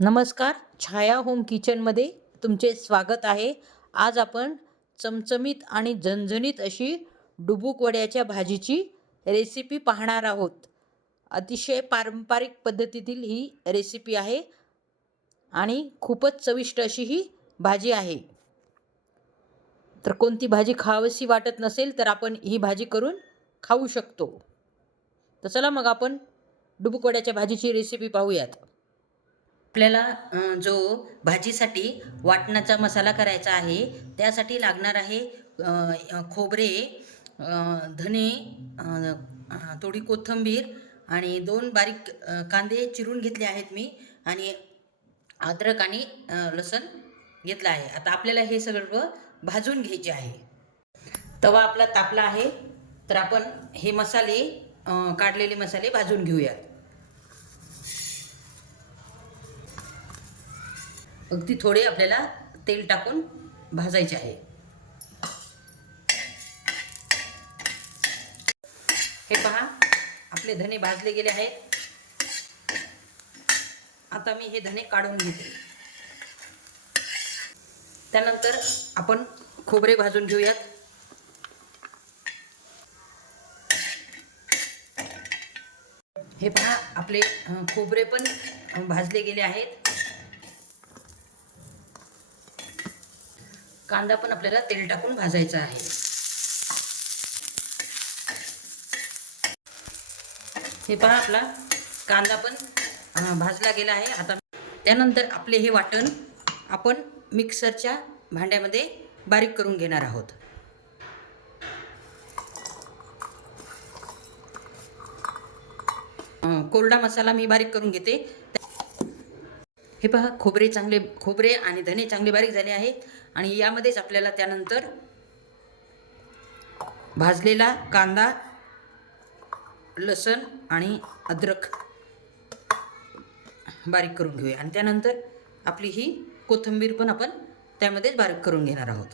नमस्कार छाया होम किचनमध्ये तुमचे स्वागत आहे. आज आपण चमचमीत आणि झणझणीत अशी डुबूक वड्याच्या भाजीची रेसिपी पाहणार आहोत. अतिशय पारंपरिक पद्धतीतील ही रेसिपी आहे आणि खूपच चविष्ट अशी ही भाजी आहे. तर कोणती भाजी खावीशी वाटत नसेल तर आपण ही भाजी करून खाऊ शकतो. तर चला मग आपण डुबूक वड्याच्या भाजीची रेसिपी पाहूयात. आपल्याला जो भाजीसाठी वाटणाचा मसाला करायचा आहे त्यासाठी लागणार आहे खोबरे धने थोडी कोथिंबीर आणि दोन बारीक कांदे चिरून घेतले आहेत मी आणि अद्रक आणि लसूण लसण घेतलं आहे. आता आपल्याला हे सगळं भाजून घ्यायचे आहे. तवा आपला तापला आहे. तर आपण हे मसाले काढलेले मसाले भाजून घेऊयात. अगदी थोडे आपल्याला तेल टाकून भाजायचे आहे. हे पहा आपले धने भाजले गेले आहेत. आता मी हे धने काढून घेते. त्यानंतर आपण खोबरे भाजून घेऊयात. हे पहा आपले खोबरे पण भाजले गेले आहेत. कांदा पण आपल्याला तेल टाकून भाजायचा आहे. हे पहा आपला कांदा पण भाजला गेला आहे. आता त्यानंतर आपले हे वाटण आपण मिक्सरच्या भांड्यामध्ये बारीक करून घेणार आहोत. कोरडा मसाला मी बारीक करून घेते. हे पहा खोबरे चांगले खोबरे आणि धने चांगले बारीक झाले आहेत. आणि यामध्येच आपल्याला त्यानंतर भाजलेला कांदा लसण आणि अद्रक बारीक करून घेऊया. आणि त्यानंतर आपली ही कोथिंबीर पण आपण त्यामध्येच बारीक करून घेणार आहोत.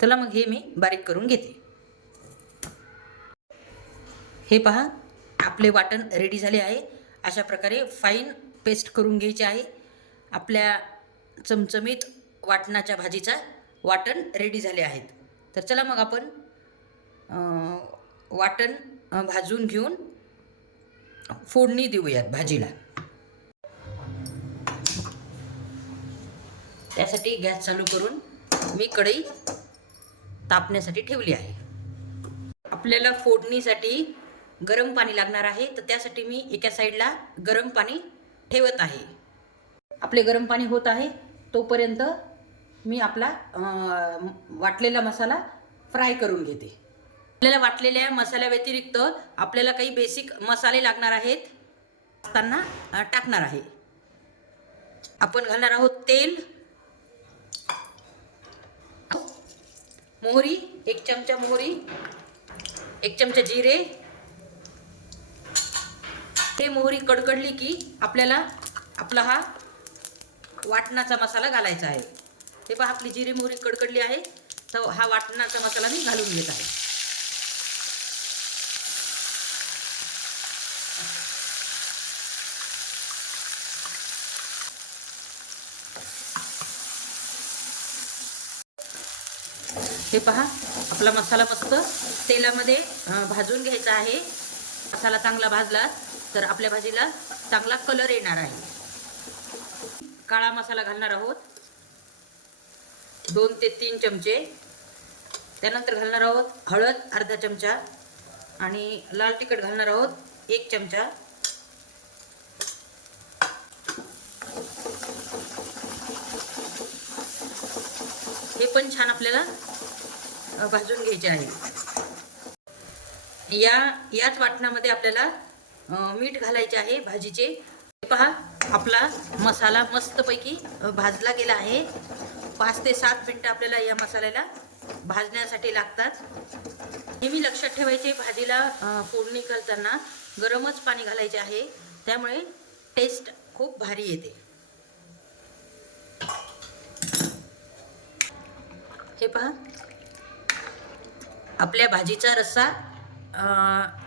चला मग हे मी बारीक करून घेते. हे पहा आपले वाटण रेडी झाले आहे. अशा प्रकारे फाईन पेस्ट करून घ्यायचे आहे. आपल्या चमचमीत वाटणाच्या भाजीचा वाटण रेडी झाले आहेत. तर चला मग आपण वाटण भाजून घेऊन फोडणी देऊयात भाजीला. त्यासाठी गॅस चालू करून मी कढई तापण्यासाठी ठेवली आहे. आपल्याला फोडणीसाठी गरम पाणी लागणार आहे तर त्यासाठी मी एका साईडला गरम पाणी ठेवत आहे. आपले गरम पाणी होत आहे तोपर्यंत मी आपला वाटलेला मसाला फ्राय करून घेते. आपल्याला वाटलेल्या मसाल्याव्यतिरिक्त आपल्याला काही बेसिक मसाले लागणार आहेत असताना टाकणार आहे. आपण घालणार आहोत तेल मोहरी एक चमचा मोहरी एक चमचा जिरे. हे मोहरी कडकडली की आपल्याला आपला हा वाटणाचा मसाला घालायचा आहे. हे पहा आपली जिरी मोहरी कडकडली आहे. तर हा वाटणाचा मसाला मी घालून घेत आहे. हे पहा आपला मसाला मस्त तेलामध्ये भाजून घ्यायचा आहे. मसाला चांगला भाजला तर आपल्या भाजीला चांगला कलर येणार आहे. काळा मसाला घालणार आहोत. दोन ते तीन चमचे. त्यानंतर घालणार आहोत हळद अर्धा चमचा आणि लाल तिखट घालणार आहोत एक चमचा. हे पण छान आपल्याला भाजून घ्यायचे आहे. या याच वाटणामध्ये आपल्याला मीठ घालायचे आहे भाजीचे. पहा आपला मसाला मस्तपैकी भाजला गेला आहे. पाच ते सात मिनटं आपल्याला या मसाल्याला भाजण्यासाठी लागतात. नेहमी लक्षात ठेवायचे भाजीला फोडणी करताना गरमच पाणी घालायचे आहे. त्यामुळे टेस्ट खूप भारी येते. हे पहा. आपल्या भाजीचा रस्सा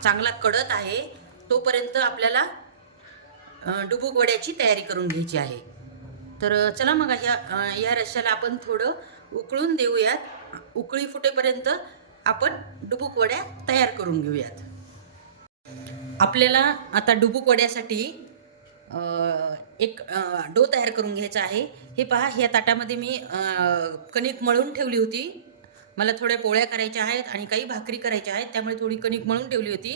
चांगला कडत आहे. तोपर्यंत आपल्याला डुबुकवड्याची डुबूक वड्याची तयारी करून घ्यायची आहे. तर चला मग ह्या या रश्याला आपण थोडं उकळून देऊयात. उकळी फुटेपर्यंत आपण डुबुक वड्या तयार करून घेऊयात. आपल्याला आता डुबुक वड्यासाठी एक डो तयार करून घ्यायचा आहे. हे पहा ह्या ताटामध्ये मी कणिक मळून ठेवली होती. मला थोड्या पोळ्या करायच्या आहेत आणि काही भाकरी करायच्या आहेत त्यामुळे थोडी कणिक मळून ठेवली होती.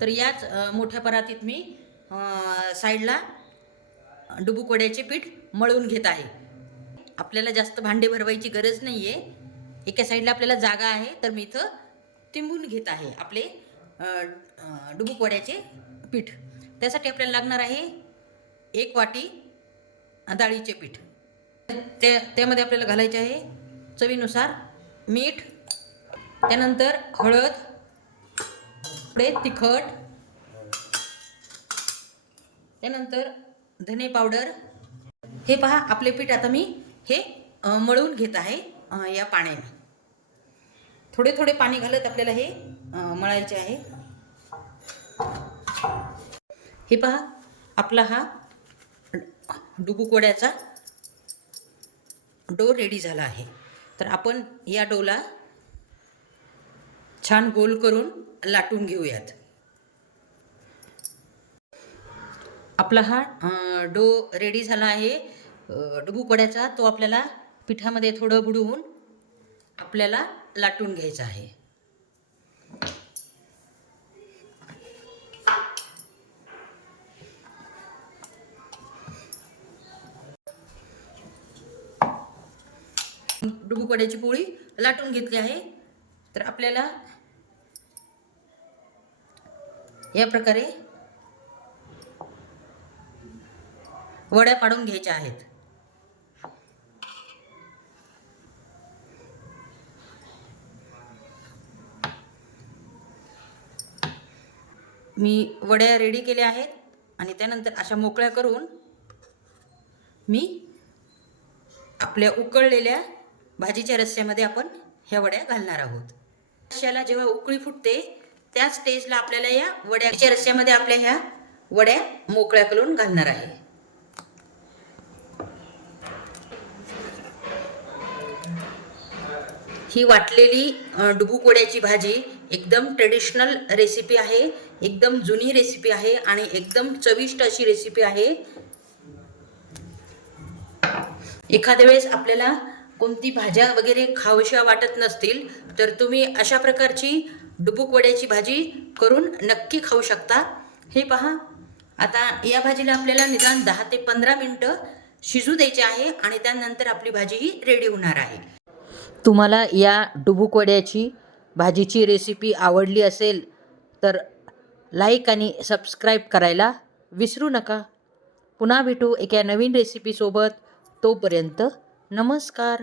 तर याच मोठ्या परातीत मी साईडला डुबुक वड्याचे पीठ मळून घेत आहे. आपल्याला जास्त भांडे भरवायची गरज नाही आहे एका साईडला आपल्याला जागा आहे तर मी इथं तिंबून घेत आहे आपले अ, वड्याचे पीठ. त्यासाठी आपल्याला लागणार आहे एक वाटी डाळीचे पीठ. त्या त्यामध्ये आपल्याला घालायचे आहे चवीनुसार मीठ त्यानंतर हळद पुढे तिखट त्यानंतर धने पावडर. हे पहा आपले पीठ आता मी हे मळून घेत आहे या पाण्याने. थोडे थोडे पाणी घालत आपल्याला हे मळायचे आहे. हे पहा आपला हा डुबुकोड्याचा डो रेडी झाला आहे. तर आपण या डोला छान गोल करून लाटून घेऊयात. आपला हा डो रेडी झाला आहे. अ, तो आपल्याला पिठामध्ये थोडं बुडवून आपल्याला लाटून घ्यायचा आहे. डुबुक पोळी लाटून घेतली आहे. तर आपल्याला या प्रकारे वड्या पाडून घ्यायच्या आहेत. मी वड्या रेडी केल्या आहेत आणि त्यानंतर अशा मोकळ्या करून मी आपल्या उकळलेल्या भाजीच्या रस्स्यामध्ये आपण ह्या वड्या घालणार आहोत. रस्स्याला जेव्हा उकळी फुटते त्याच स्टेजला आपल्याला या वड्याच्या रस्स्यामध्ये आपल्या ह्या वड्या मोकळ्या करून घालणार आहे. ही वाटलेली अ, वड्याची भाजी एकदम ट्रेडिशनल रेसिपी आहे एकदम जुनी रेसिपी आहे आणि एकदम चविष्ट अशी रेसिपी आहे. एखाद्या वेळेस आपल्याला कोणती भाज्या वगैरे खावशा वाटत नसतील तर तुम्ही अशा प्रकारची डुबूक वड्याची भाजी करून नक्की खाऊ शकता. हे पहा आता या भाजीला आपल्याला निदान दहा ते पंधरा मिनटं शिजू द्यायचे आहे आणि त्यानंतर आपली भाजी ही रेडी होणार आहे. तुम्हाला या डुबुकवड्याची भाजीची रेसिपी आवडली असेल तर लाईक आणि सबस्क्राईब करायला विसरू नका. पुन्हा भेटू एका नवीन रेसिपीसोबत तोपर्यंत नमस्कार.